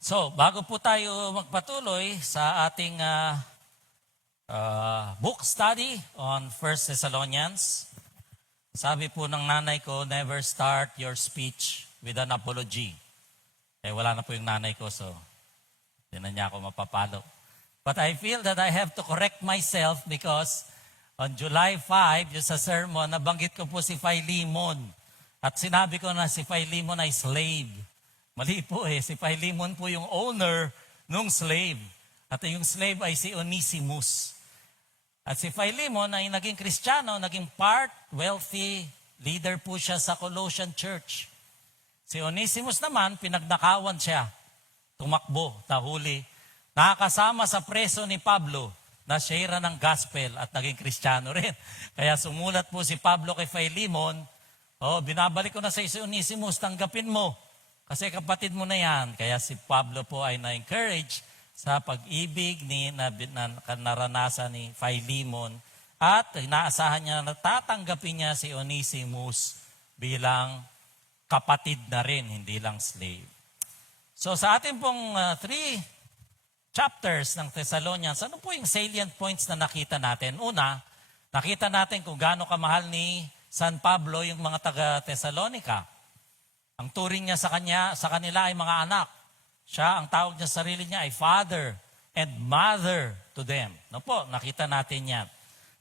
So, bago po tayo magpatuloy sa ating book study on First Thessalonians, sabi po ng nanay ko, never start your speech with an apology. Wala na po yung nanay ko, so hindi na niya ako mapapalo. But I feel that I have to correct myself because on July 5, yung sa sermon, nabanggit ko po si Philemon. At sinabi ko na si Philemon ay slave. Mali po si Philemon po yung owner nung slave. At yung slave ay si Onesimus. At si Philemon ay naging Kristiyano, naging wealthy leader po siya sa Colossian Church. Si Onesimus naman, pinagnakawan siya. Tumakbo, nahuli. Nakakasama sa preso ni Pablo na share ng gospel at naging Kristiyano rin. Kaya sumulat po si Pablo kay Philemon, binabalik ko na sa Onesimus, tanggapin mo. Kasi kapatid mo na yan. Kaya si Pablo po ay na-encourage sa pag-ibig na naranasan ni Philemon. At inaasahan niya na tatanggapin niya si Onesimus bilang kapatid na rin, hindi lang slave. So sa ating pong 3 chapters ng Thessalonians, ano po yung salient points na nakita natin? Una, nakita natin kung gaano kamahal ni San Pablo yung mga taga-Thessalonica. Ang turing niya sa kanila ay mga anak. Siya, ang tawag niya sa sarili niya ay father and mother to them. No po, nakita natin yan.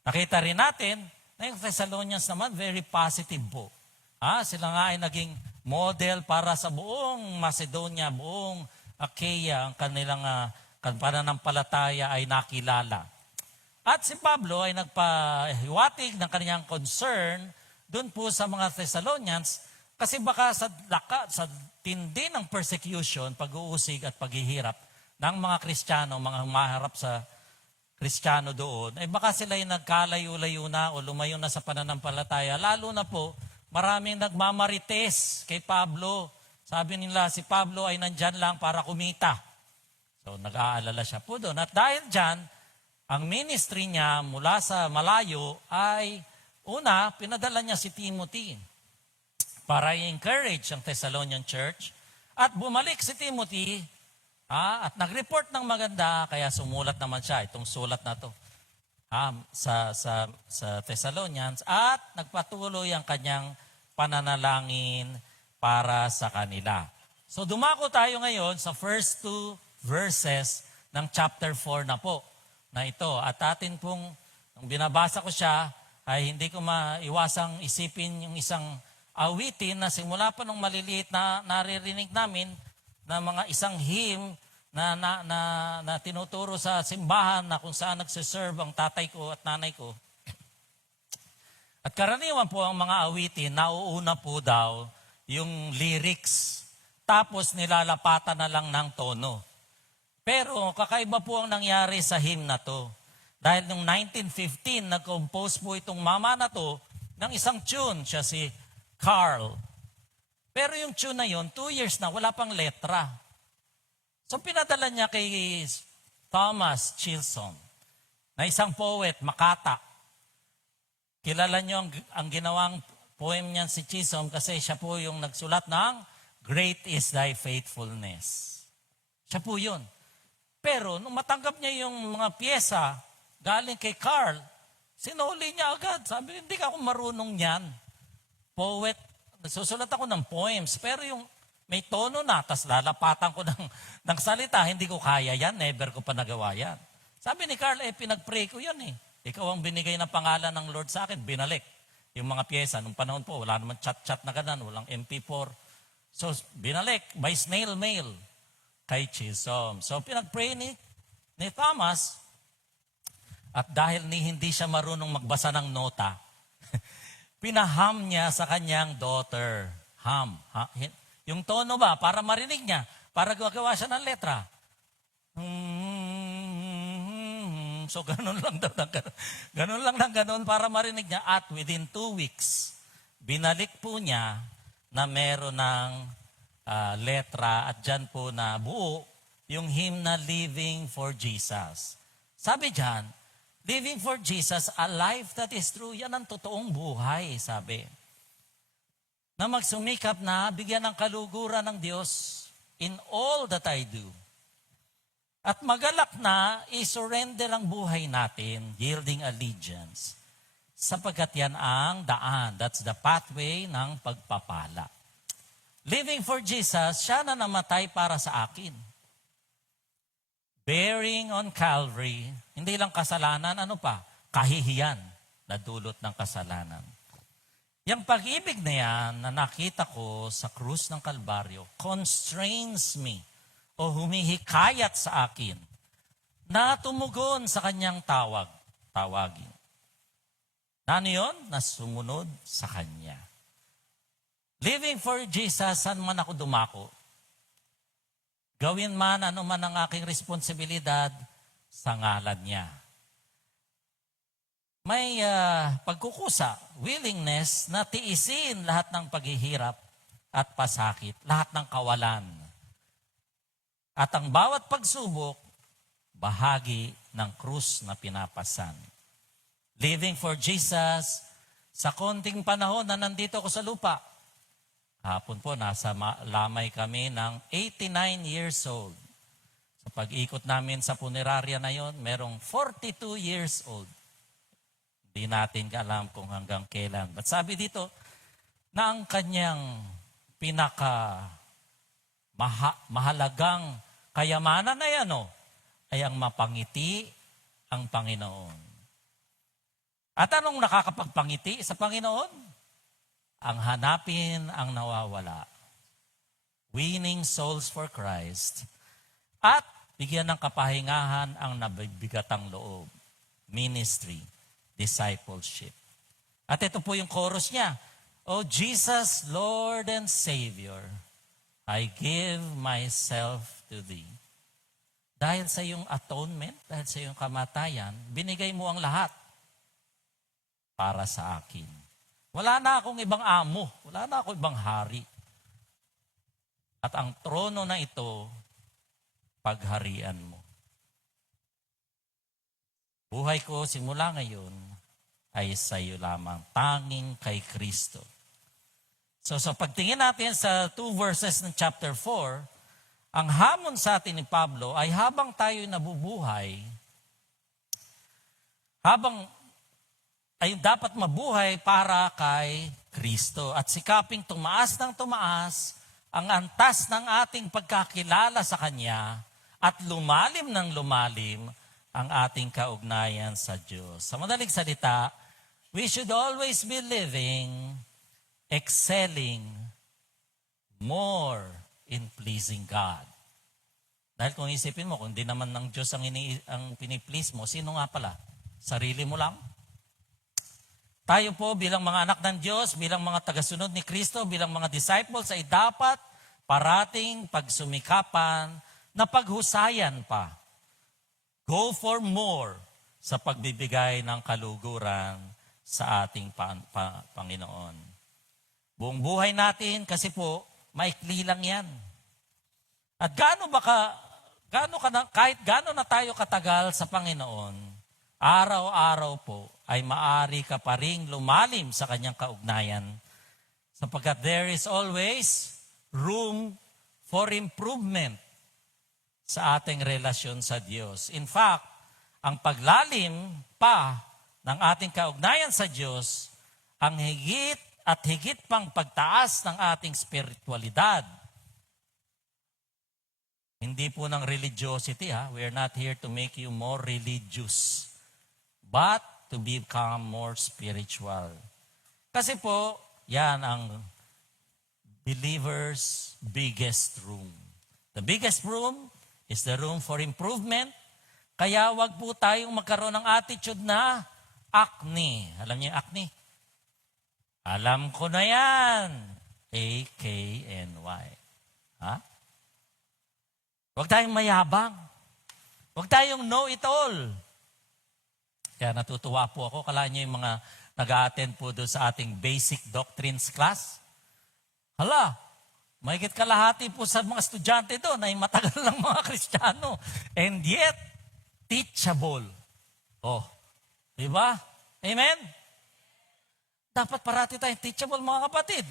Nakita rin natin na yung Thessalonians naman very positive po. Sila nga ay naging model para sa buong Macedonia, buong Achaia, ang kanilang pananampalataya ay nakilala. At si Pablo ay nagpahiwatig ng kanyang concern doon po sa mga Thessalonians kasi baka sa tindi ng persecution, pag-uusig at paghihirap ng mga Kristiyano, mga humaharap sa Kristiyano doon, baka sila ay nagkalayo-layo na o lumayo na sa pananampalataya. Lalo na po, maraming nagmamarites kay Pablo. Sabi nila, si Pablo ay nandyan lang para kumita. So nag-aalala siya po doon. At dahil dyan, ang ministry niya mula sa malayo ay, una, pinadala niya si Timothy para i-encourage ang Thessalonian Church. At bumalik si Timothy at nag-report ng maganda, kaya sumulat naman siya, itong sulat na to sa Thessalonians, at nagpatuloy ang kanyang pananalangin para sa kanila. So dumako tayo ngayon sa first 2 verses ng chapter 4 na po, na ito. At atin pong, ang binabasa ko siya, ay hindi ko maiwasang isipin yung isang awitin na simula pa nung maliliit na naririnig namin na mga isang hymn na tinuturo sa simbahan na kung saan nagsiserve ang tatay ko at nanay ko. At karaniwan po ang mga awitin, nauuna po daw yung lyrics, tapos nilalapatan na lang ng tono. Pero kakaiba po ang nangyari sa hymn na to. Dahil noong 1915, nag-compose po itong mama na to ng isang tune, siya si Carl. Pero yung tune na yun, 2 years na, wala pang letra. So pinadala niya kay Thomas Chilson, na isang poet, Makata. Kilala niyo ang ginawang poem niyan si Chisholm kasi siya po yung nagsulat ng Great is Thy Faithfulness. Siya po yun. Pero nung matanggap niya yung mga pyesa galing kay Carl, sinuli niya agad. Sabi, hindi ka ako marunong niyan. Poet, nagsusulat ako ng poems, pero yung may tono na, tas lalapatan ko ng salita, hindi ko kaya yan, never ko pa nagawa yan. Sabi ni Carl, pinag-pray ko yan Ikaw ang binigay ng pangalan ng Lord sa akin, binalik. Yung mga pyesa, nung panahon po, wala naman chat-chat na ganun, walang MP4. So, binalik by snail mail kay Chisholm. So, pinag-pray ni Thomas, at dahil hindi siya marunong magbasa ng nota, pinaham niya sa kanyang daughter. Yung tono ba, para marinig niya, para gagawa siya ng letra. So, ganun lang para marinig niya. At within 2 weeks, binalik po niya na meron ng letra at dyan po na buo yung hymn na Living for Jesus. Sabi dyan, Living for Jesus, a life that is true. Yan ang totoong buhay, sabi. Na magsumikap na bigyan ng kaluguran ng Diyos in all that I do. At magalak na i-surrender ang buhay natin, yielding allegiance, sapagkat yan ang daan. That's the pathway ng pagpapala. Living for Jesus, siya na namatay para sa akin. Bearing on Calvary, hindi lang kasalanan, ano pa? Kahihiyan na dulot ng kasalanan. Yung pag-ibig na yan na nakita ko sa krus ng Kalbaryo constrains me o humihikayat sa akin na tumugon sa kanyang tawagin. Na ano yun? Na sumunod sa kanya. Living for Jesus, saan man ako dumako. Gawin man ano man ang aking responsibilidad sa ngalan niya. May pagkukusa, willingness na tiisin lahat ng paghihirap at pasakit, lahat ng kawalan. At ang bawat pagsubok, bahagi ng krus na pinapasan. Living for Jesus, sa konting panahon na nandito ako sa lupa. Hapon po, nasa lamay kami ng 89 years old. Sa pag-ikot namin sa punerarya na yon, merong 42 years old. Hindi natin alam kung hanggang kailan. But sabi dito, na ang kanyang mahalagang kayamanan na yan, ay ang mapangiti ang Panginoon. At anong nakakapagpangiti sa Panginoon? Ang hanapin ang nawawala. Winning souls for Christ. At bigyan ng kapahingahan ang nabibigatang loob. Ministry. Discipleship. At ito po yung chorus niya. Oh Jesus, Lord and Savior, I give myself to Thee. Dahil sa iyong atonement, dahil sa iyong kamatayan, binigay mo ang lahat para sa akin. Wala na akong ibang amo, wala na akong ibang hari. At ang trono na ito, pagharian mo. Buhay ko simula ngayon ay sa iyo lamang, tanging kay Kristo. So pagtingin natin sa 2 verses ng chapter 4, ang hamon sa atin ni Pablo ay habang tayo nabubuhay, ay dapat mabuhay para kay Kristo. At sikaping tumaas ng tumaas ang antas ng ating pagkakilala sa Kanya at lumalim ng lumalim ang ating kaugnayan sa Diyos. Sa madaling salita, we should always be living, excelling more in pleasing God. Dahil kung isipin mo, kung di naman ng Diyos ang piniplease mo, sino nga pala? Sarili mo lang? Tayo po bilang mga anak ng Diyos, bilang mga tagasunod ni Kristo, bilang mga disciples ay dapat parating pagsumikapan na paghusayan pa. Go for more sa pagbibigay ng kaluguran sa ating Panginoon. Buong buhay natin kasi po, maikli lang yan. At kahit gaano na tayo katagal sa Panginoon, araw-araw po ay maari ka pa ring lumalim sa kanyang kaugnayan sapagkat there is always room for improvement sa ating relasyon sa Diyos. In fact, ang paglalim pa ng ating kaugnayan sa Diyos, ang higit at higit pang pagtaas ng ating spiritualidad. Hindi po ng religiosity, we are not here to make you more religious, but to become more spiritual. Kasi po, yan ang believer's biggest room. The biggest room is the room for improvement. Kaya wag po tayong magkaroon ng attitude na acne. Alam niyo yung acne? Alam ko na yan. A-K-N-Y. Ha? Wag tayong mayabang. Wag tayong know-it-all. Kaya natutuwa po ako. Kala niyo yung mga nag-a-attend po doon sa ating basic doctrines class. Hala, mahigit kalahati po sa mga estudyante doon ay matagal lang mga Kristiyano. And yet, teachable. Oh, di ba? Amen? Dapat parati tayong teachable mga kapatid.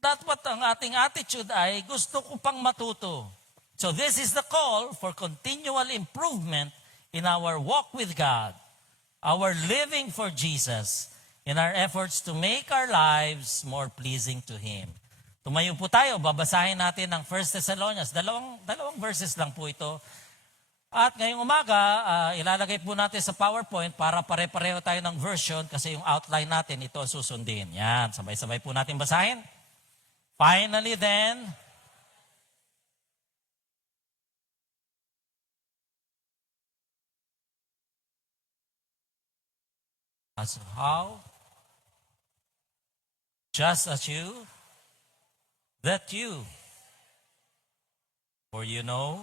dapat ang ating attitude ay gusto ko pang matuto. So this is the call for continual improvement in our walk with God, our living for Jesus, in our efforts to make our lives more pleasing to Him. Tumayo po tayo, babasahin natin ang 1 Thessalonians. Dalawang verses lang po ito. At ngayong umaga, ilalagay po natin sa PowerPoint para pare-pareho tayo ng version kasi yung outline natin, ito ang susundin. Yan, sabay-sabay po natin basahin. Finally then, as how? Just as you, that you, for you know,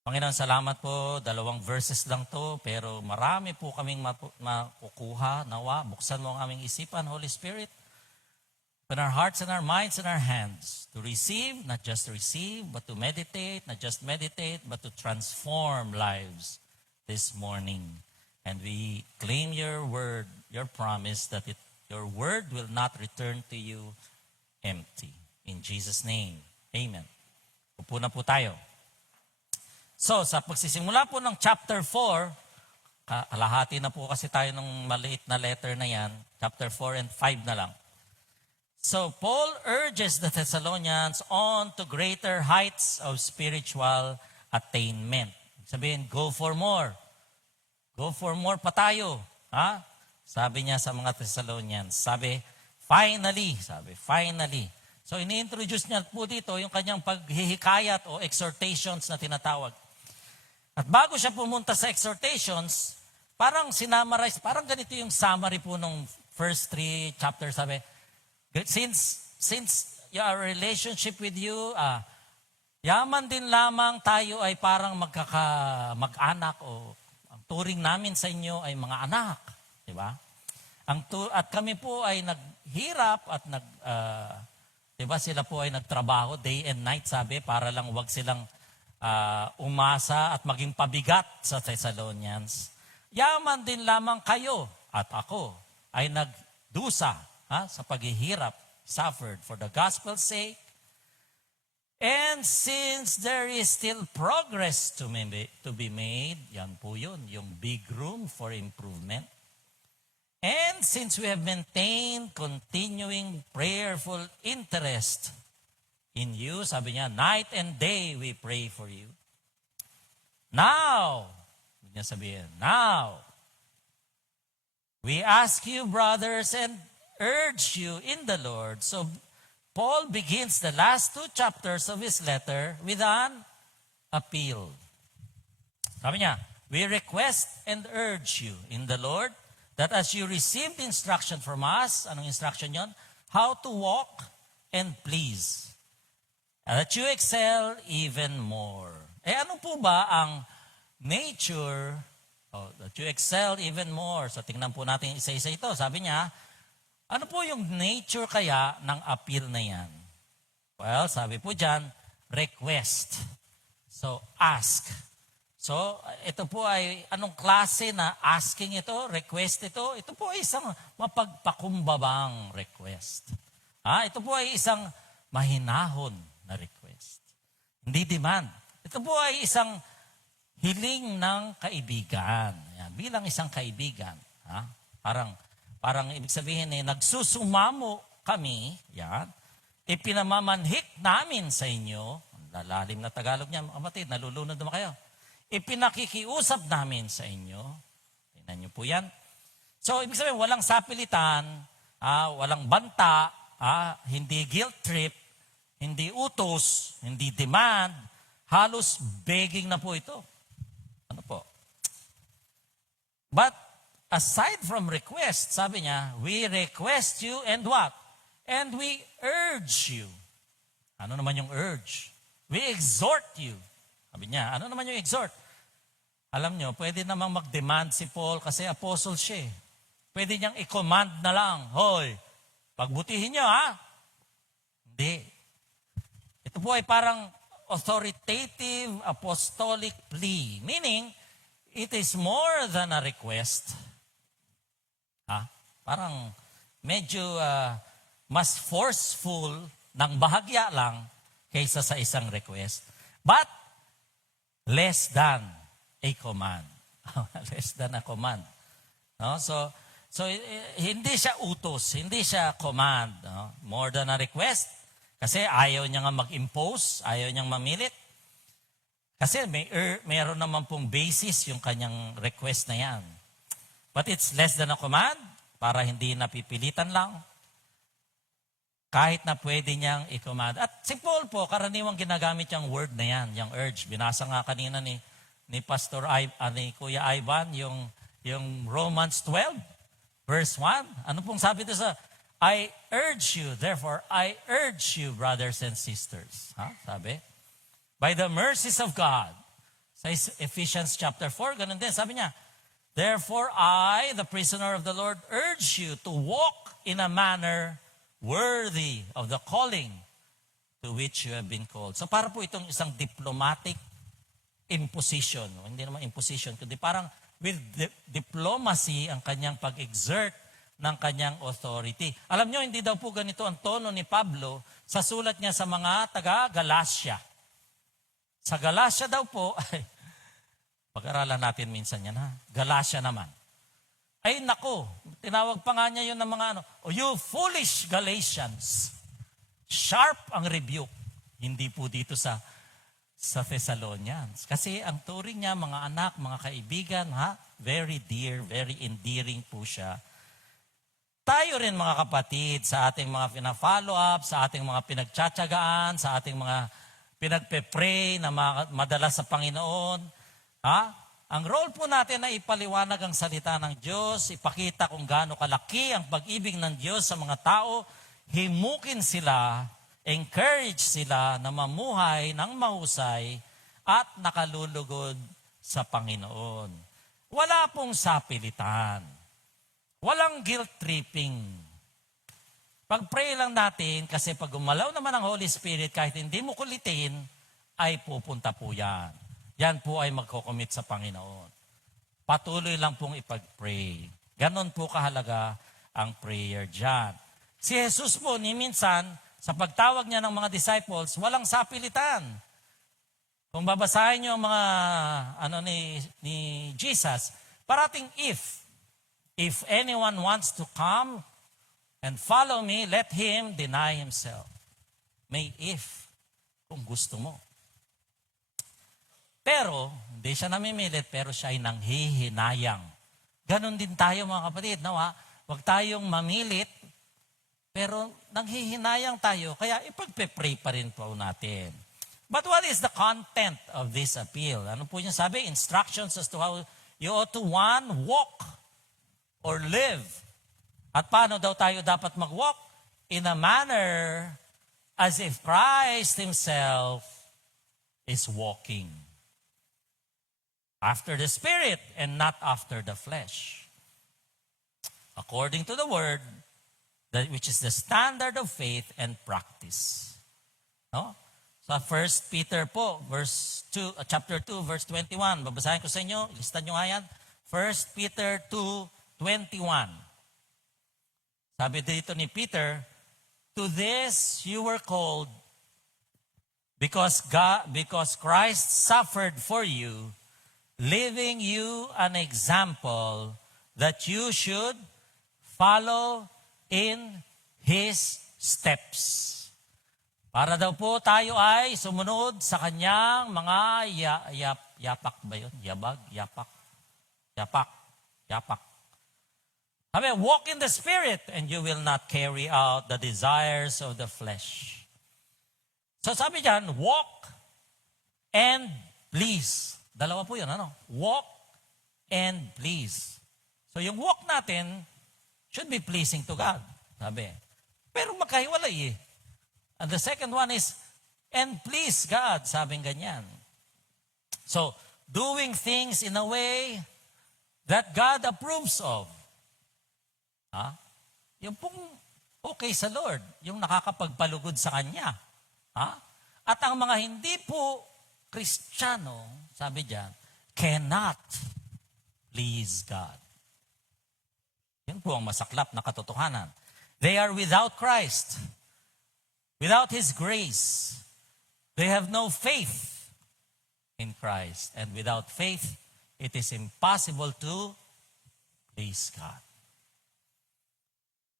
Panginoon, salamat po. 2 verses lang to, pero marami po kaming makukuha. Nawa, buksan mo ang aming isipan, Holy Spirit. Open our hearts and our minds and our hands to receive, not just receive, but to meditate, not just meditate, but to transform lives this morning. And we claim your word, your promise that your word will not return to you empty. In Jesus' name, amen. Upo na po tayo. So, sa pagsisimula po ng chapter 4, kalahati na po kasi tayo ng maliit na letter na yan, chapter 4 and 5 na lang. So, Paul urges the Thessalonians on to greater heights of spiritual attainment. Sabihin, go for more. Go for more pa tayo. Ha? Sabi niya sa mga Thessalonians. Sabi, finally. So, ini-introduce niya po dito yung kanyang paghihikayat o exhortations na tinatawag. At bago siya pumunta sa exhortations, parang sinamarize, parang ganito yung summary po nung first 3 chapters. Sabi, since your relationship with you, yaman din lamang tayo ay parang mag-anak o ang turing namin sa inyo ay mga anak. Di ba? At kami po ay naghirap at diba sila po ay nagtrabaho day and night, sabi, para lang wag silang umasa at maging pabigat sa Thessalonians. Yaman din lamang kayo at ako ay nagdusa sa paghihirap, suffered for the gospel's sake. And since there is still progress to be made, yan po yun, yung big room for improvement. And since we have maintained continuing prayerful interest in you, sabi niya, night and day we pray for you. Now, niya sabihin, now, we ask you, brothers, and urge you in the Lord. So, Paul begins the last 2 chapters of his letter with an appeal. Sabi niya, we request and urge you in the Lord that as you received instruction from us, anong instruction yon? How to walk and please. And that you excel even more. Ano po ba ang nature, that you excel even more? So tingnan po natin isa-isa ito. Sabi niya, ano po yung nature kaya ng appeal na yan? Well, sabi po dyan, request. So, ask. So, ito po ay anong klase na asking ito, request ito? Ito po ay isang mapagpakumbabang request. Ito po ay isang mahinahon na request. Hindi demand. Ito po ay isang hiling ng kaibigan. Yan, bilang isang kaibigan. Parang ibig sabihin nagsusumamo kami, yan, ipinamamanhik namin sa inyo, lalalim na Tagalog niya, mga kapatid, nalulunod naman kayo. Ipinakikiusap namin sa inyo. Tingnan niyo po yan. So, ibig sabihin, walang sapilitan, walang banta, hindi guilt trip, hindi utos, hindi demand, halos begging na po ito. Ano po? But, aside from request, sabi niya, we request you and what? And we urge you. Ano naman yung urge? We exhort you. Sabi niya, ano naman yung exhort? Alam niyo, pwede namang mag-demand si Paul kasi apostle siya. Pwede niyang i-command na lang, hoy, pagbutihin niyo Hindi. Ito po ay parang authoritative apostolic plea. Meaning, it is more than a request. Ha? Parang medyo mas forceful ng bahagya lang kaysa sa isang request. But less than a command. Less than a command. No? So hindi siya utos, hindi siya command. No? More than a request. Kasi ayaw niya nga mag-impose, ayaw niyang mamilit. Kasi mayroon naman pong basis yung kanyang request na yan. But it's less than a command para hindi napipilitan lang. Kahit na pwede niyang i-command. At si Paul po, karaniwang ginagamit yung word na yan, yung urge. Binasa nga kanina ni Pastor ni Kuya Ivan, yung Romans 12, verse 1. Ano pong sabi ito sa, I urge you, therefore, I urge you, brothers and sisters. Sabi? By the mercies of God. Sa Ephesians chapter 4, ganun din. Sabi niya, therefore, I, the prisoner of the Lord, urge you to walk in a manner worthy of the calling to which you have been called. So para po itong isang diplomatic imposition. Hindi naman imposition, kundi parang with diplomacy ang kanyang pag-exert ng kanyang authority. Alam nyo, hindi daw po ganito ang tono ni Pablo sa sulat niya sa mga taga-Galacia. Sa Galacia daw po, pag-aralan natin minsan yan Galacia naman. Ay nako, tinawag pa nga niya yun ng mga you foolish Galatians. Sharp ang rebuke. Hindi po dito sa Thessalonians. Kasi ang turing niya, mga anak, mga kaibigan, very dear, very endearing po siya. Tayo rin mga kapatid, sa ating mga pina-follow up, sa ating mga pinagtsatsagaan, sa ating mga pinagpe-pray na madalas sa Panginoon. Ang role po natin ay ipaliwanag ang salita ng Diyos, ipakita kung gaano kalaki ang pag-ibig ng Diyos sa mga tao, himukin sila, encourage sila na mamuhay ng mahusay at nakalulugod sa Panginoon. Wala pong sapilitan. Walang guilt-tripping. Pag-pray lang natin, kasi pag gumalaw naman ang Holy Spirit, kahit hindi mo kulitin, ay pupunta po yan. Yan po ay magkocommit sa Panginoon. Patuloy lang pong ipag-pray. Ganon po kahalaga ang prayer dyan. Si Jesus po, ni minsan, sa pagtawag niya ng mga disciples, walang sapilitan. Kung babasahin niyo ang mga ni Jesus, parating if anyone wants to come and follow me, let him deny himself. May if, kung gusto mo. Pero, hindi siya namimilit, pero siya ay nanghihinayang. Ganon din tayo mga kapatid. Huwag tayong mamilit, pero nanghihinayang tayo, kaya ipagpe-pray pa rin po natin. But what is the content of this appeal? Ano po yung sabi? Instructions as to how you ought to walk or live. At paano daw tayo dapat mag-walk? In a manner as if Christ Himself is walking. After the Spirit and not after the flesh. According to the Word, which is the standard of faith and practice. No? So 1 Peter po, chapter 2, verse 21. Babasahin ko sa inyo, listan nyo nga yan. 1 Peter 2:21. Sabi dito ni Peter, to this you were called because Christ suffered for you, leaving you an example that you should follow in His steps. Para daw po tayo ay sumunod sa kanyang mga yapak ba yun? Yapak. Walk in the Spirit and you will not carry out the desires of the flesh. So sabi dyan, walk and please. Dalawa po yun, Walk and please. So yung walk natin should be pleasing to God. Sabi. Pero magkahiwalay And the second one is, and please God. Sabing ganyan. So, doing things in a way that God approves of. Yung pong okay sa Lord, yung nakakapagpalugod sa Kanya. At ang mga hindi po Kristiyano, sabi diyan, cannot please God. Yung Yun po ang masaklap na katotohanan. They are without Christ, without His grace. They have no faith in Christ. And without faith, it is impossible to please God.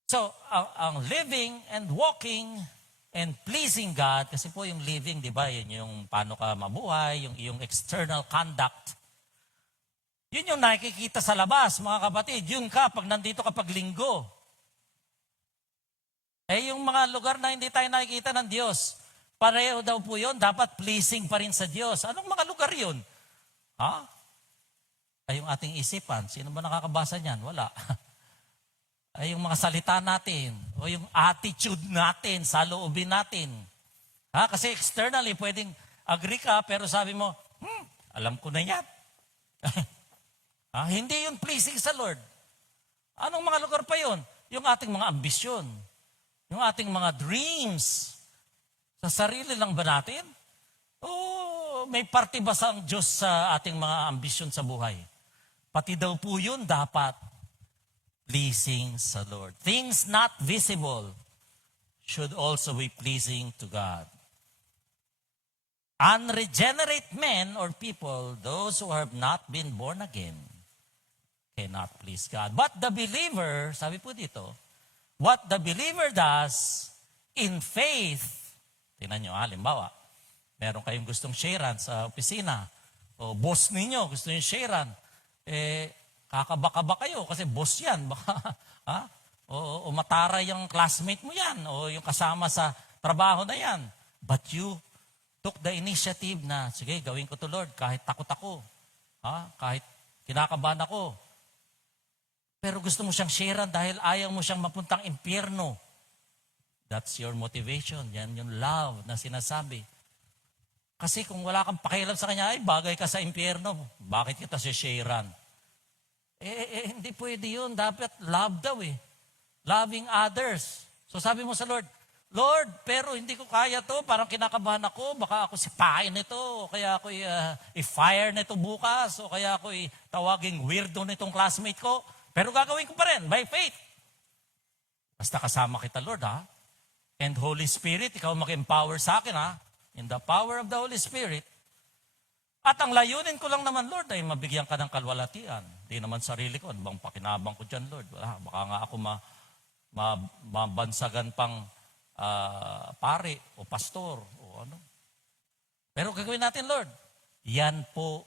So, ang living and walking and pleasing God, kasi po yung living, di ba, yun yung paano ka mabuhay, yung iyong external conduct. Yun yung nakikita sa labas, mga kapatid. Yun ka pag nandito kapag linggo. Eh, yung mga lugar na hindi tayo nakikita ng Diyos, pareho daw po yun, dapat pleasing pa rin sa Diyos. Anong mga lugar yun? Ha? Ay, yung ating isipan. Sino ba nakakabasa niyan? Wala. Ay, yung mga salita natin, o yung attitude natin, sa loobin natin. Ha? Kasi externally, pwedeng agree ka, pero sabi mo, alam ko na yan. Ha? Hindi yun pleasing sa Lord. Anong mga lugar pa yun? Yung ating mga ambisyon, yung ating mga dreams, sa sarili lang ba natin? O may parte ba sa Diyos sa ating mga ambisyon sa buhay? Pati daw po yun dapat pleasing sa Lord. Things not visible should also be pleasing to God. Unregenerate men or people, those who have not been born again, cannot please God. But the believer, sabi po dito, what the believer does in faith, tingnan nyo, halimbawa, meron kayong gustong sharean sa opisina, o boss ninyo gusto nyo sharean, kakabaka kayo kasi boss yan. Baka, o mataray yung classmate mo yan, o yung kasama sa trabaho na yan. But you took the initiative na, sige, gawin ko to Lord, kahit takot ako, kahit kinakabahan ako. Pero gusto mo siyang sharean dahil ayaw mo siyang mapuntang impyerno. That's your motivation. Yan yung love na sinasabi. Kasi kung wala kang pakialam sa kanya, ay bagay ka sa impyerno. Bakit kita si sharean? Hindi pwede yun. Dapat love daw eh. Loving others. So sabi mo sa Lord, Lord, pero hindi ko kaya to. Parang kinakabahan ako. Baka ako sipain nito. O kaya ako i-fire nito bukas. O kaya ako tawaging weirdo nitong classmate ko. Pero gagawin ko pa rin, by faith. Basta kasama kita, Lord, ha? And Holy Spirit, ikaw mag-empower sa akin, ha? In the power of the Holy Spirit. At ang layunin ko lang naman, Lord, ay mabigyan ka ng kalwalatian. Hindi naman sarili ko. Ano bang pakinabang ko dyan, Lord? Wala. Baka nga ako mabansagan pang pare o pastor o ano. Pero gagawin natin, Lord. Yan po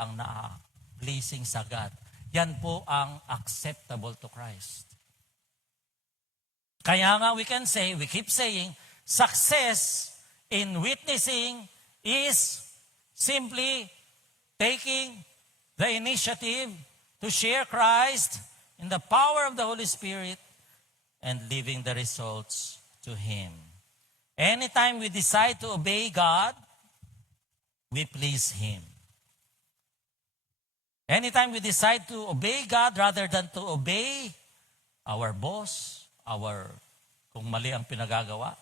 ang na-pleasing sa God. Yan po ang acceptable to Christ. Kaya nga we keep saying, success in witnessing is simply taking the initiative to share Christ in the power of the Holy Spirit and leaving the results to Him. Anytime we decide to obey God, we please Him. Anytime we decide to obey God rather than to obey our boss, kung mali ang pinagagawa,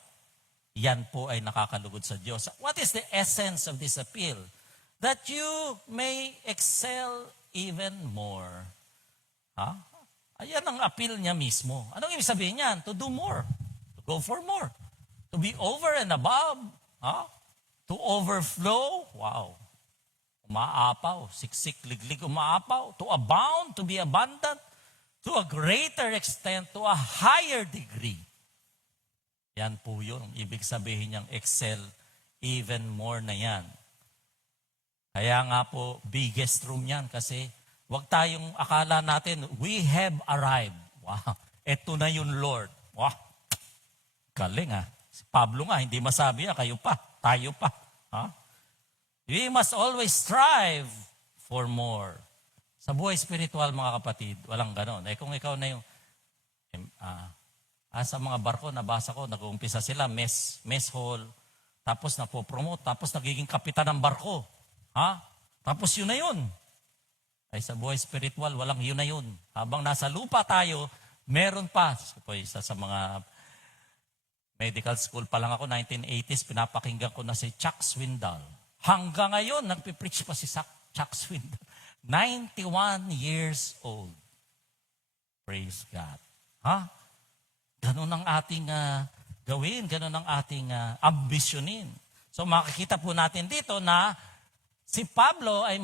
yan po ay nakakalugod sa Diyos. What is the essence of this appeal? That you may excel even more. Ayan ang appeal niya mismo. Anong ibig sabihin niyan? To do more. To go for more. To be over and above. To overflow. Wow. Umaapaw. Siksik, liglig, umaapaw. To abound, to be abundant. To a greater extent, to a higher degree. Yan po yun. Ibig sabihin niyang excel even more na yan. Kaya nga po, biggest room yan kasi wag tayong akala natin, we have arrived. Wow, eto na yun, Lord. Wow, galing Si Pablo nga, hindi masabi kayo pa, tayo pa. We must always strive for more. Sa buhay spiritual, mga kapatid, walang ganon. Kung ikaw na yung, sa mga barko, nabasa ko, nag-uumpisa sila, mess hall, tapos napopromote, tapos nagiging kapitan ng barko. Tapos yun na yun. Ay sa buhay spiritual, walang yun na yun. Habang nasa lupa tayo, meron pa. So, isa sa mga medical school pa lang ako, 1980s, pinapakinggan ko na si Chuck Swindoll. Hanggang ngayon, nagpipreach pa si Chuck Swindoll. 91 years old. Praise God. Ganun ang ating gawin, ganun ang ating ambisyonin. So makikita po natin dito na si Pablo ay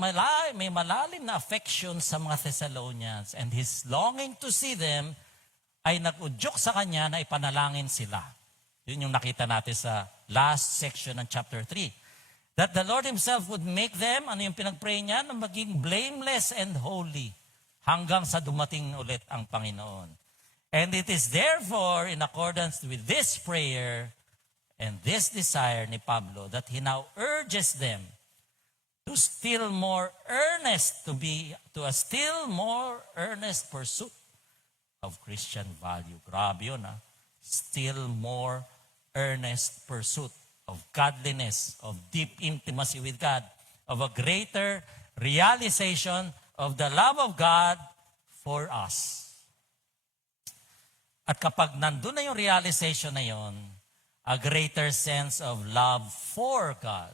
may malalim na affection sa mga Thessalonians, and his longing to see them ay nag-udyok sa kanya na ipanalangin sila. Yun yung nakita natin sa last section ng chapter 3. That the Lord Himself would make them, ano yung pinag-pray niya, na maging blameless and holy hanggang sa dumating ulit ang Panginoon. And it is therefore in accordance with this prayer and this desire ni Pablo that he now urges them to a still more earnest pursuit of Christian value. Grabe yun, Still more earnest pursuit of godliness, of deep intimacy with God, of a greater realization of the love of God for us. At kapag nandun na yung realization na yun, a greater sense of love for God,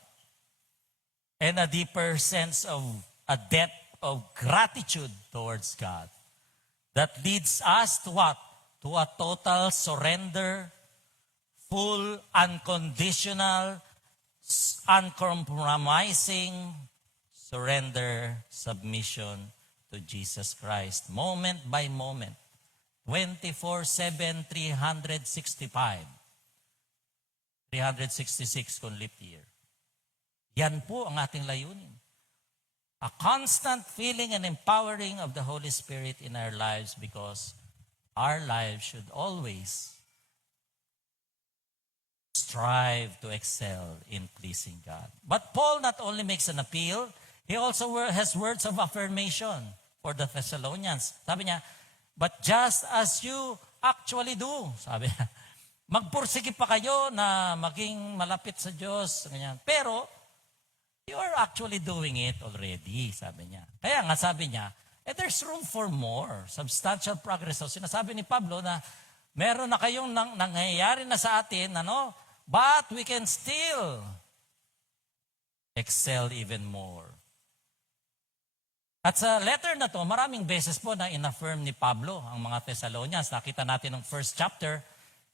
and a deeper sense of a depth of gratitude towards God, that leads us to what? To a total surrender, full, unconditional, uncompromising surrender, submission to Jesus Christ. Moment by moment. 24/7, 365. 366 kung leap year. Yan po ang ating layunin. A constant feeling and empowering of the Holy Spirit in our lives, because our lives should always strive to excel in pleasing God. But Paul not only makes an appeal, he also has words of affirmation for the Thessalonians. Sabi niya, but just as you actually do, sabi niya, magpursige pa kayo na maging malapit sa Diyos. Ganyan. Pero, you are actually doing it already, sabi niya. Kaya nga sabi niya, there's room for more, substantial progress. So, sinasabi ni Pablo na meron na kayong nangyayari na sa atin, but we can still excel even more. At sa letter na to, maraming beses po na in-affirm ni Pablo ang mga Thessalonians. Nakita natin ng first chapter,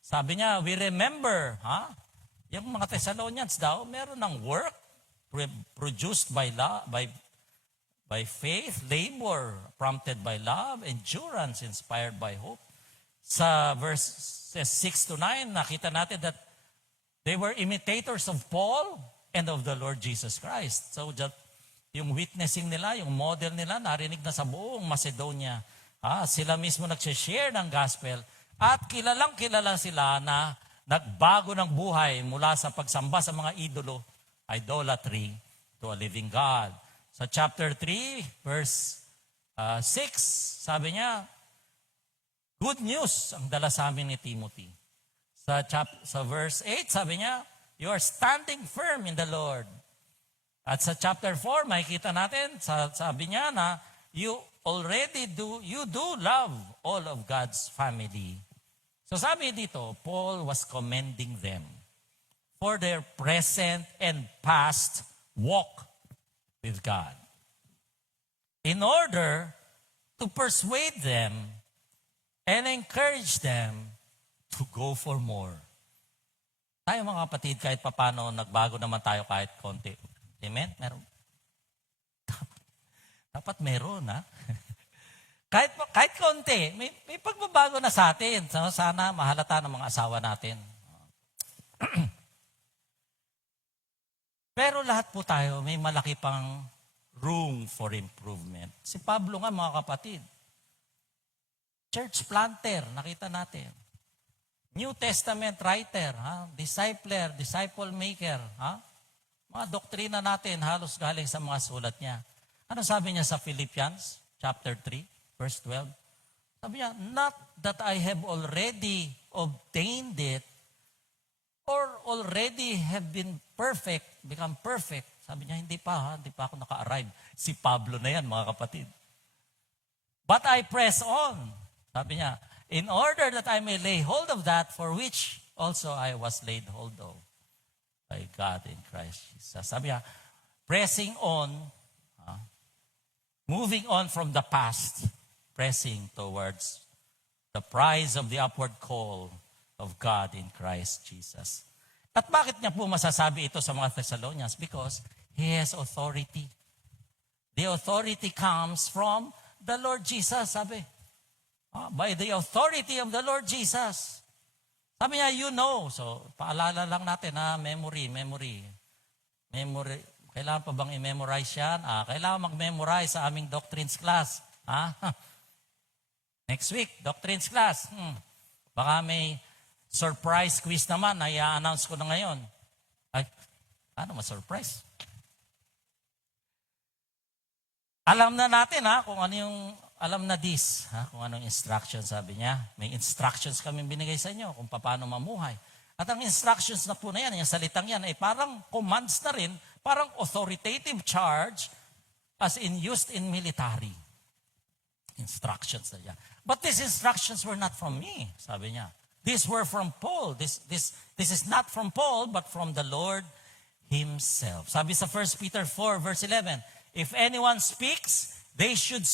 sabi niya, we remember, yung mga Thessalonians daw, meron ng work produced by love, by faith, labor prompted by love, endurance inspired by hope. Sa verses 6 to 9, nakita natin that they were imitators of Paul and of the Lord Jesus Christ. So yung witnessing nila, yung model nila, narinig na sa buong Macedonia. Sila mismo nag-share ng gospel at kilala sila na nagbago ng buhay mula sa pagsamba sa mga idolo, idolatry, to a living God. Sa chapter 3, verse 6, sabi niya, good news ang dala sa amin ni Timothy. Sa verse 8, sabi niya, you are standing firm in the Lord. At sa chapter 4, makikita natin, sabi niya na you do love all of God's family. So sabi dito, Paul was commending them for their present and past walk with God, in order to persuade them and encourage them to go for more. Tayo mga kapatid, kahit papano, nagbago naman tayo kahit konti. Amen? Meron. Dapat meron, Kahit konti, may pagbabago na sa atin. Sana mahalata ng mga asawa natin. Pero lahat po tayo, may malaki pang room for improvement. Si Pablo nga, mga kapatid, church planter, nakita natin. New Testament writer, disciple maker, mga doktrina natin, halos galing sa mga sulat niya. Ano sabi niya sa Philippians, chapter 3, verse 12? Sabi niya, not that I have already obtained it, or already have been become perfect. Sabi niya, hindi pa ako naka-arrive. Si Pablo na yan, mga kapatid. But I press on, sabi niya, in order that I may lay hold of that for which also I was laid hold of by God in Christ Jesus. Sabi niya, pressing on, moving on from the past, pressing towards the prize of the upward call of God in Christ Jesus. At bakit niya po masasabi ito sa mga Thessalonians? Because He has authority. The authority comes from the Lord Jesus, sabi. By the authority of the Lord Jesus. Sabi niya, you know. So, paalala lang natin, memory. Kailangan pa bang i-memorize yan? Kailangan mag-memorize sa aming doctrines class. Next week, doctrines class. Baka may surprise quiz naman na i-announce ko na ngayon. Ay, ano ma-surprise? Alam na natin kung ano yung, alam na this, kung anong instruction sabi niya. May instructions kami binigay sa inyo kung paano mamuhay. At ang instructions na po na yan, yung salitang yan, ay parang commands na rin, parang authoritative charge as in used in military. Instructions na yan. But these instructions were not from me, sabi niya. These were from Paul. This is not from Paul, but from the Lord Himself. Sabi sa 1 Peter 4, verse 11, if anyone speaks, they should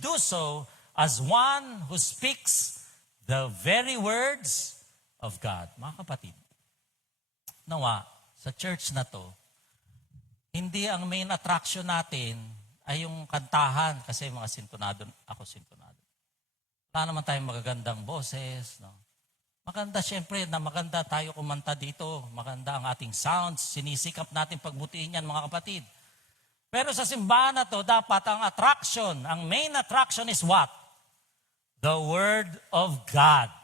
do so as one who speaks the very words of God. Mga kapatid, nawa, sa church na to, hindi ang main attraction natin ay yung kantahan, kasi mga sintonado, ako sintonado. Wala naman tayong magagandang boses. No? Maganda siyempre na maganda tayo kumanta dito. Maganda ang ating sounds. Sinisikap natin pagbutiin yan mga kapatid. Pero sa simbahan na to, dapat ang attraction, ang main attraction is what? The Word of God.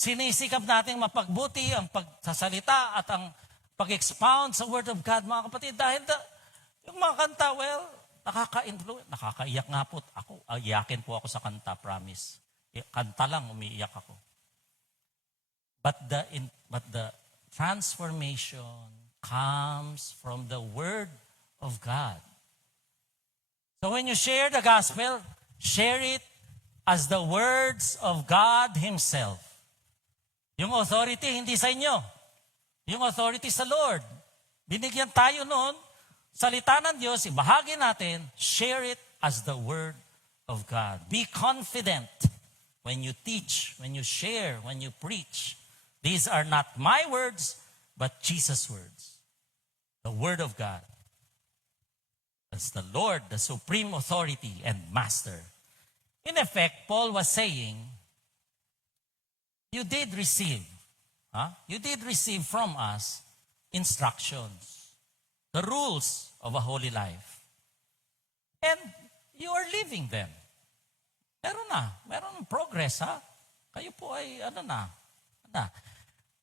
Sinisikap natin mapagbuti ang pagsasalita at ang pag-expound sa Word of God mga kapatid. Dahil yung mga kanta, well, nakaka-influence. Nakakaiyak nga po. Iyakin po ako sa kanta, promise. Kanta lang, umiiyak ako. But the transformation comes from the Word of God. So when you share the gospel, share it as the words of God Himself. Yung authority, hindi sa inyo. Yung authority sa Lord. Binigyan tayo noon, salita ng Diyos, ibahagi natin, share it as the Word of God. Be confident when you teach, when you share, when you preach. These are not my words, but Jesus' words. The Word of God. As the Lord, the supreme authority and master. In effect, Paul was saying, you did receive from us instructions, the rules of a holy life. And you are living them. Meron progress, Kayo po ay,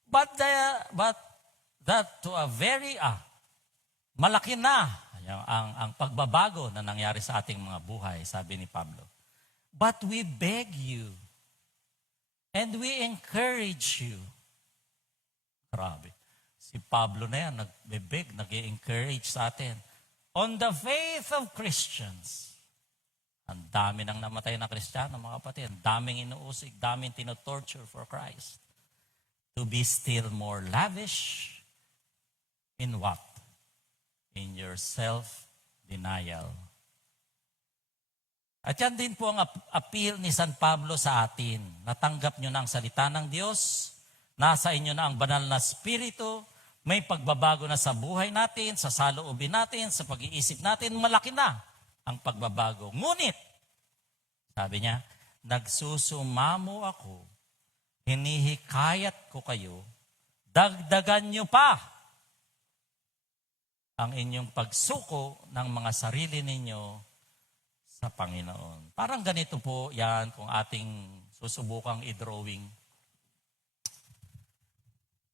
But that to a very, malaki na ang pagbabago na nangyari sa ating mga buhay, sabi ni Pablo. But we beg you, and we encourage you. Grabe. Si Pablo na yan, nag-beg, nag-encourage sa atin. On the faith of Christians. Ang dami nang namatay na Kristiyano, mga kapatid. Ang daming inuusig, daming tinotorture for Christ. To be still more lavish in what? In your self-denial. At yan din po ang appeal ni San Pablo sa atin. Natanggap nyo na ang salita ng Diyos, nasa inyo na ang banal na spirito, may pagbabago na sa buhay natin, sa saloobin natin, sa pag-iisip natin, malaki na ang pagbabago. Ngunit, sabi niya, nagsusumamo ako, hinihikayat ko kayo, dagdagan nyo pa ang inyong pagsuko ng mga sarili ninyo sa Panginoon. Parang ganito po yan kung ating susubukang i-drawing.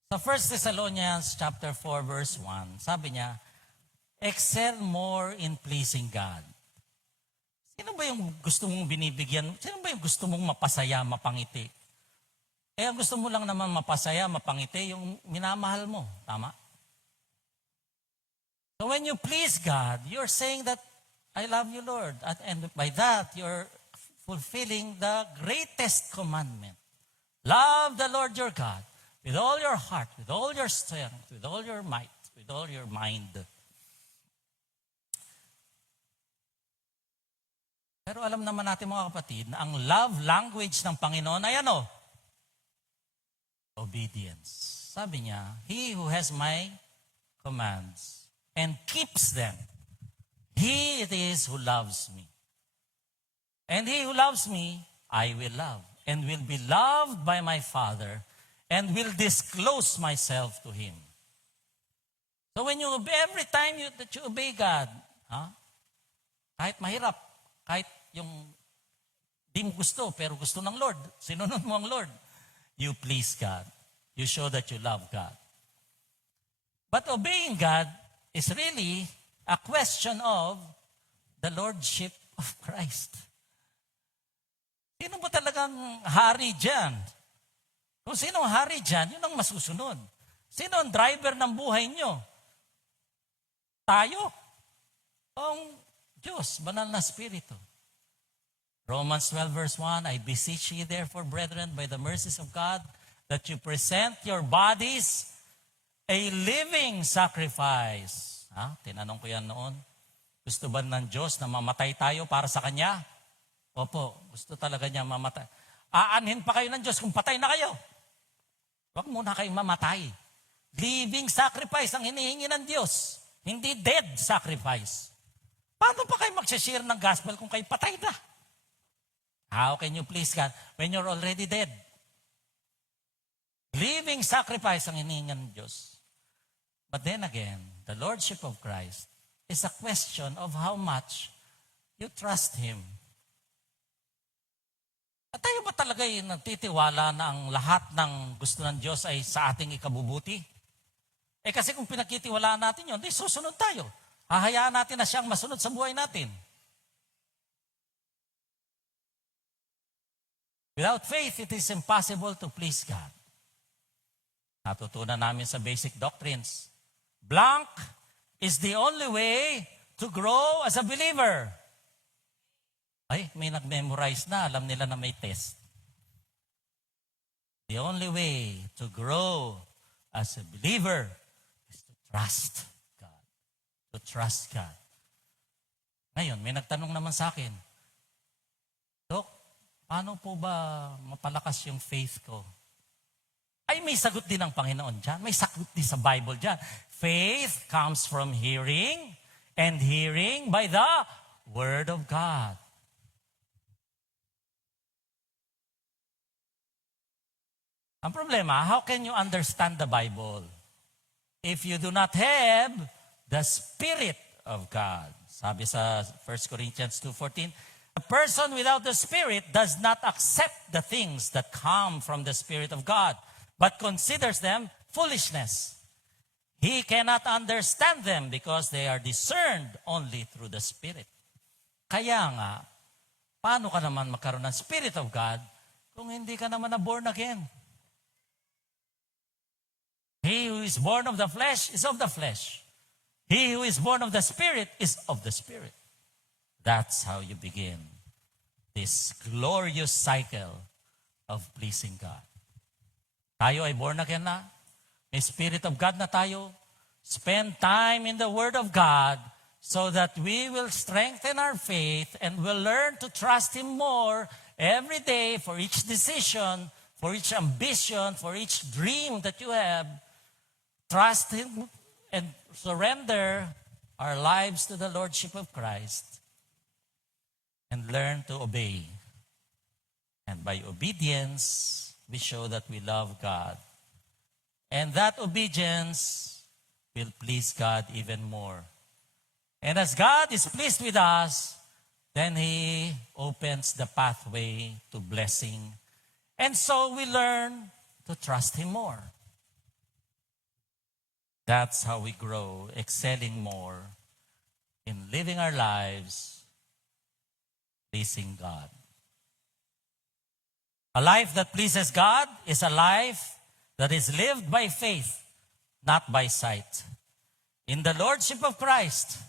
Sa 1 Thessalonians chapter 4 verse 1, sabi niya, excel more in pleasing God. Sino ba yung gusto mong binibigyan? Sino ba yung gusto mong mapasaya, mapangiti? Ang gusto mo lang naman mapasaya, mapangiti, yung minamahal mo. Tama? So when you please God, you're saying that, I love you, Lord. And by that, you're fulfilling the greatest commandment. Love the Lord your God with all your heart, with all your strength, with all your might, with all your mind. Pero alam naman natin mga kapatid na ang love language ng Panginoon ay ano? Obedience. Sabi niya, he who has my commands and keeps them, he it is who loves me. And he who loves me, I will love, and will be loved by my Father, and will disclose myself to him. So when you obey, every time that you obey God, kahit mahirap, kahit yung di mo gusto, pero gusto ng Lord, sinunod mo ang Lord, you please God. You show that you love God. But obeying God is really a question of the Lordship of Christ. Sino ba talagang hari dyan? Kung sino ang hari dyan, yun ang masusunod. Sino ang driver ng buhay nyo? Tayo? O ang Diyos, banal na Espiritu? Romans 12 verse 1, I beseech ye therefore, brethren, by the mercies of God, that you present your bodies a living sacrifice. Tinanong ko yan noon. Gusto ba ng Diyos na mamatay tayo para sa Kanya? Opo, gusto talaga niya mamatay. Aanhin pa kayo ng Diyos kung patay na kayo. Huwag muna kayong mamatay. Living sacrifice ang hinihingi ng Diyos. Hindi dead sacrifice. Paano pa kayo mag-share ng gospel kung kayo patay na? How can you please God when you're already dead? Living sacrifice ang hinihingi ng Diyos. But then again, the Lordship of Christ is a question of how much you trust Him. At tayo ba talaga yung nagtitiwala na ang lahat ng gusto ng Diyos ay sa ating ikabubuti? Kasi kung pinagkitiwalaan natin yun, di susunod tayo. Hahayaan natin na siyang masunod sa buhay natin. Without faith, it is impossible to please God. Natutunan namin sa basic doctrines. Blank is the only way to grow as a believer. Ay, may nag-memorize na. Alam nila na may test. The only way to grow as a believer is to trust God. To trust God. Ngayon, may nagtanong naman sa akin, Dok, paano po ba mapalakas yung faith ko? Ay, may sagot din ng Panginoon dyan. May sagot din sa Bible dyan. Faith comes from hearing, and hearing by the Word of God. Ang problema, how can you understand the Bible if you do not have the Spirit of God? Sabi sa 1 Corinthians 2:14, a person without the Spirit does not accept the things that come from the Spirit of God, but considers them foolishness. He cannot understand them because they are discerned only through the Spirit. Kaya nga, paano ka naman magkaroon ng Spirit of God kung hindi ka naman na born again? He who is born of the flesh is of the flesh. He who is born of the Spirit is of the Spirit. That's how you begin this glorious cycle of pleasing God. Tayo ay born again na. May Spirit of God na tayo. Spend time in the Word of God so that we will strengthen our faith and will learn to trust Him more every day for each decision, for each ambition, for each dream that you have. Trust Him and surrender our lives to the Lordship of Christ and learn to obey. And by obedience, we show that we love God. And that obedience will please God even more. And as God is pleased with us, then He opens the pathway to blessing. And so we learn to trust Him more. That's how we grow, excelling more in living our lives pleasing God. A life that pleases God is a life that is lived by faith, not by sight. In the Lordship of Christ,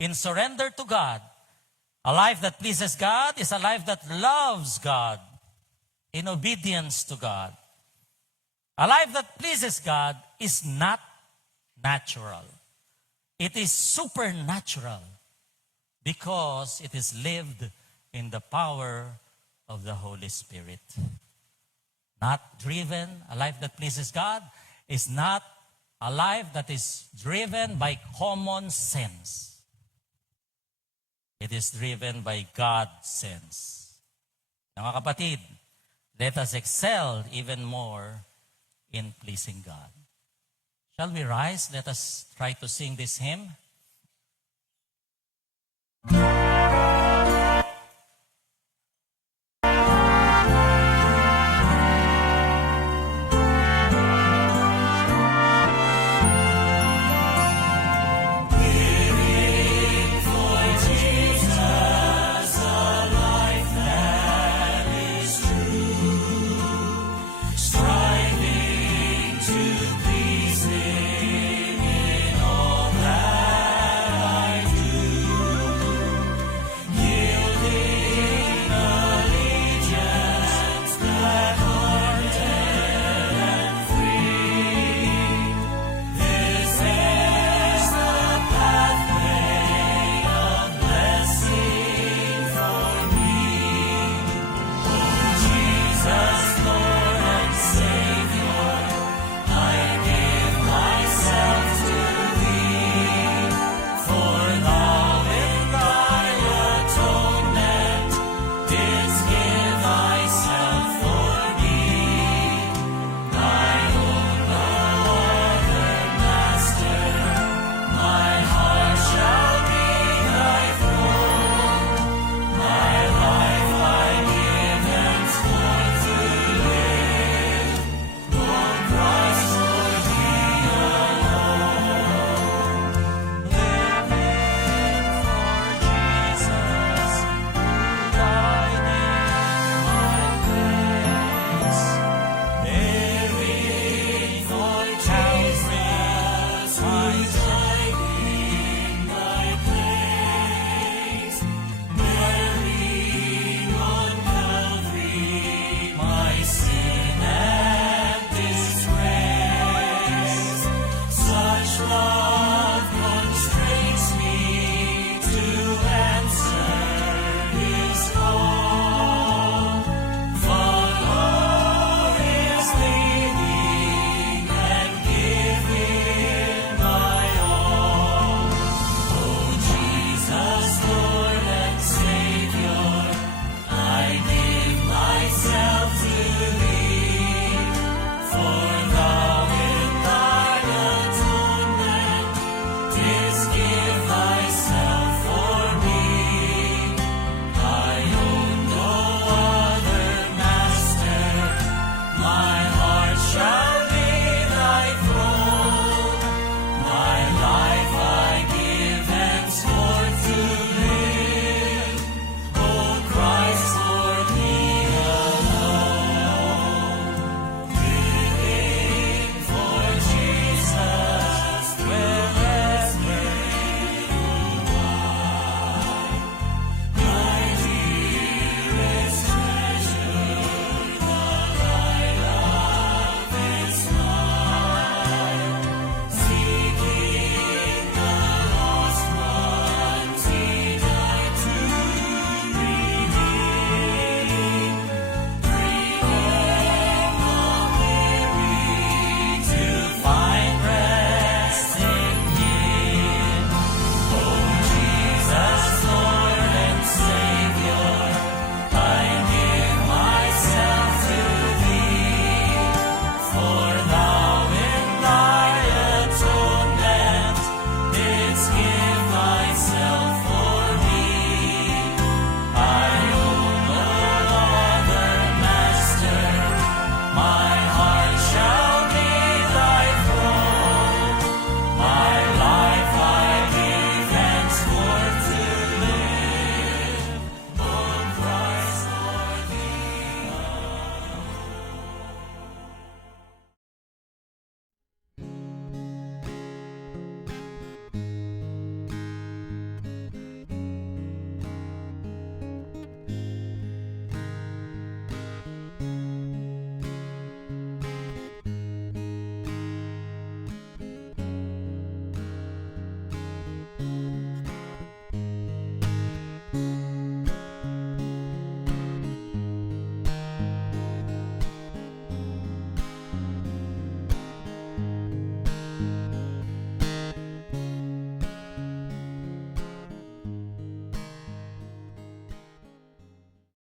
in surrender to God, a life that pleases God is a life that loves God in obedience to God. A life that pleases God is not natural. It is supernatural because it is lived in the power of the Holy Spirit. Not driven, a life that pleases God is not a life that is driven by common sense. It is driven by God's sense. Mga kapatid, let us excel even more in pleasing God. Shall we rise? Let us try to sing this hymn.